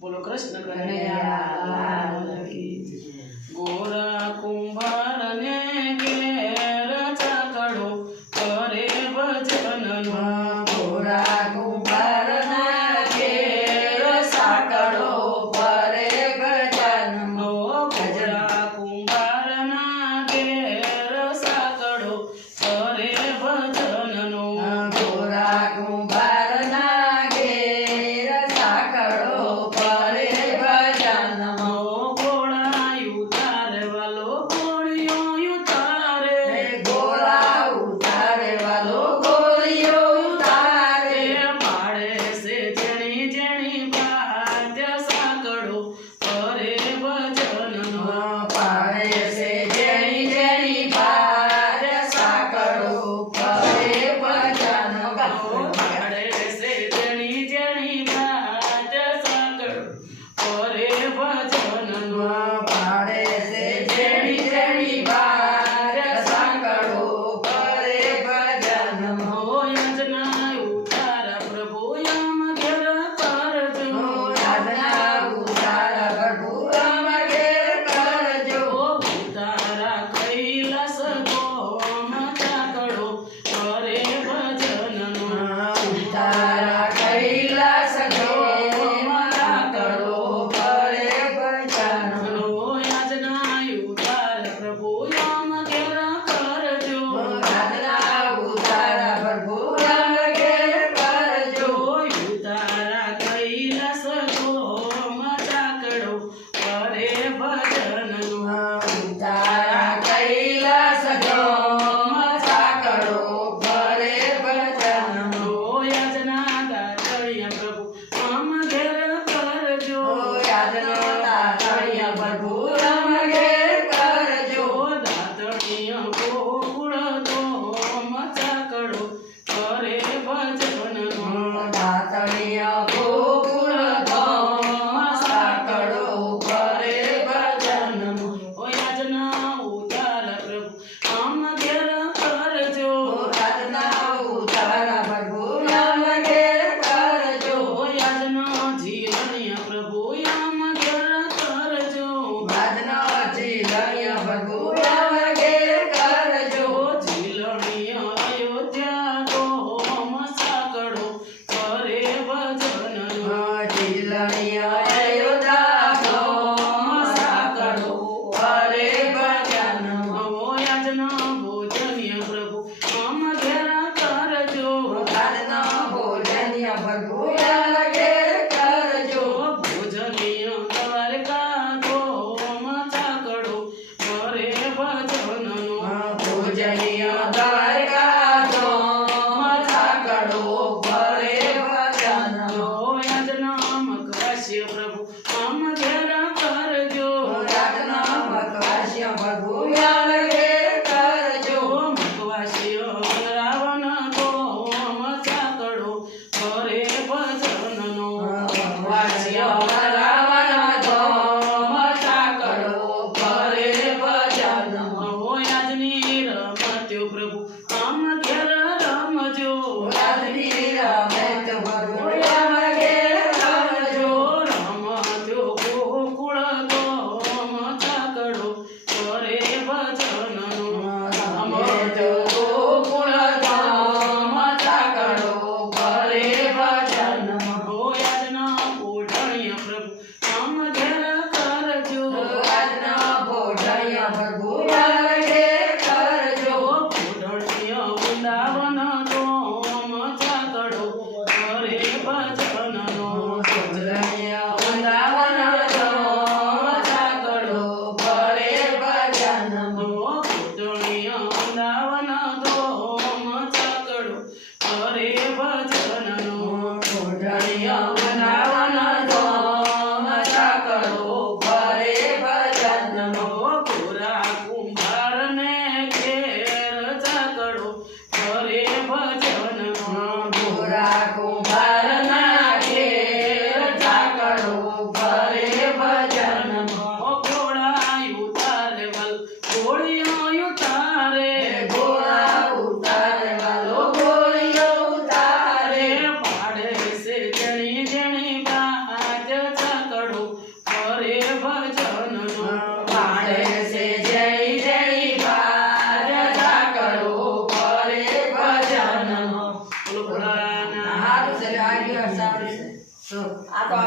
બોલો કૃષ્ણ કનૈયા ગોરા કુંભાર ને ઘેર ચાકડો કરે ભજનનો ગોરા કુંભાર ના ઘેર સાકડો કરે ભજનનો ગોરા કુંભાર ના ઘેર સાકડો કરે ભજનનો ગોરા કુંભાર ના ઘેર સાકડો કરે ભજનનો ગોળા ઉતારે વાલો ગોળીઓ ઉતારે ગોળા ઉતારે વાલો ગોળીઓ ઉતારે પાડે છે જેણી જેણી વાદ્ય સાકડો કરે ભજનનો પાડે છે જેણી જેણી બાર સાકડો કરે ભજનનો પાડે છે જેણી જેણી વાદ્ય સાકડો કરે ભજનનો પાડે છે જેણી જેણી બાર સાકડો કરે ભજનનો યજના ઉતારા પ્રભુ યમ ઘેર કરજો યાદના ઉતારા પ્રભુ અમારે કરજો ઉતારા કૈલાસ ગોમ ચાકડો કરે ભજનનો તારા કૈલાસ મારા કરો કરે ભજનનો યજના ઉતારા પ્રભુ યમ ઘેર કરજો યાદના ઉતારા પ્રભુ અમારે કરજો ઉતારા કૈલાસ ગોમ ચાકડો કરે ભજનનો તારા કૈલાસ સાકડો કરે ભજનનો યજના દાતળિયા પ્રભુ આમ ઘેર કરજો યાદનો તાતણિયા પ્રભુ અમારે કરજો દાતળિયા ગોકુળ ગોમ ચાકડો કરે ભજનનો દાતણિયા ગોકુળ ધામ સાકડો કરે ભજનનો યજના ઉતારા પ્રભુ આમ ઘેર કરજો યાદના ઉતારા પ્રભુ અમારે કરજો યજના જીવણિયા પ્રભુ આમ ઘેર કરજો યાદનો જીલણિયા પ્રભુ અમારે કરજો જીલણિયા અયોધ્યા ગોમ સાકડો કરે ભજનનો જીલણિયા અયોધ્યા ધામ સાકડો કરે ભજનનો યજના ભોજનિયા પ્રભુ આમ ઘેર કરજો યાદના ભોજનિયા પ્રભુ અમારે કરજો ભોજનિયા દ્વારકા ગોમ ચાકડો કરે ભજનનો ભોજનિયા દ્વારકા ધામ સાકડો કરે ભજનનો યજના મકવાસ્ય પ્રભુ આમ ઘેર કરજો યાદના મકવાસ્ય પ્રભુ અમારે કરજો મકવાસ્ય રાવણ ગોમ ચાકડો કરે ભજનનો વાસ્ય રાવણ ધામ સાકડો કરે ભજનનો યાજની રમત્યો પ્રભુ આમ ઘેર રમજો યાદની રમત પ્રભુ અમારે કરજો રમત્યો ગોકુળ ગોમ ચાકડો કરે ભજનનો રમત ગોકુળ ધામ સાકડો કરે ભજનનો યાજના કોઠણિયા પ્રભુ આમ ઘેર કરજો યાદના ભોજનિયા પ્રભુ અમારે કરજો કોઠણિયા વૃંદાવન ગોમ ચાકડો કરે ભજનનો ભોજનિયા વૃંદાવન ધામ સાકડો કરે ભજનનો કોઠણિયા વૃંદાવન ગોમ ચાકડો કરે ભજનનો ભોજનિયા વૃંદાવન ધામ સાકડો કરે ભજનનો ગોરા કુંભાર ને ઘેર ચાકડો કરે ભજનનો ગોરા કુંભાર ના ઘેર સાકડો કરે ભજનનો ઘોડા ઉતારે વલ ઘોડીઓ ઉતારે ગોળા ઉતારે વાલો ગોળીઓ ઉતારે પાડે છે જણી તો આ તો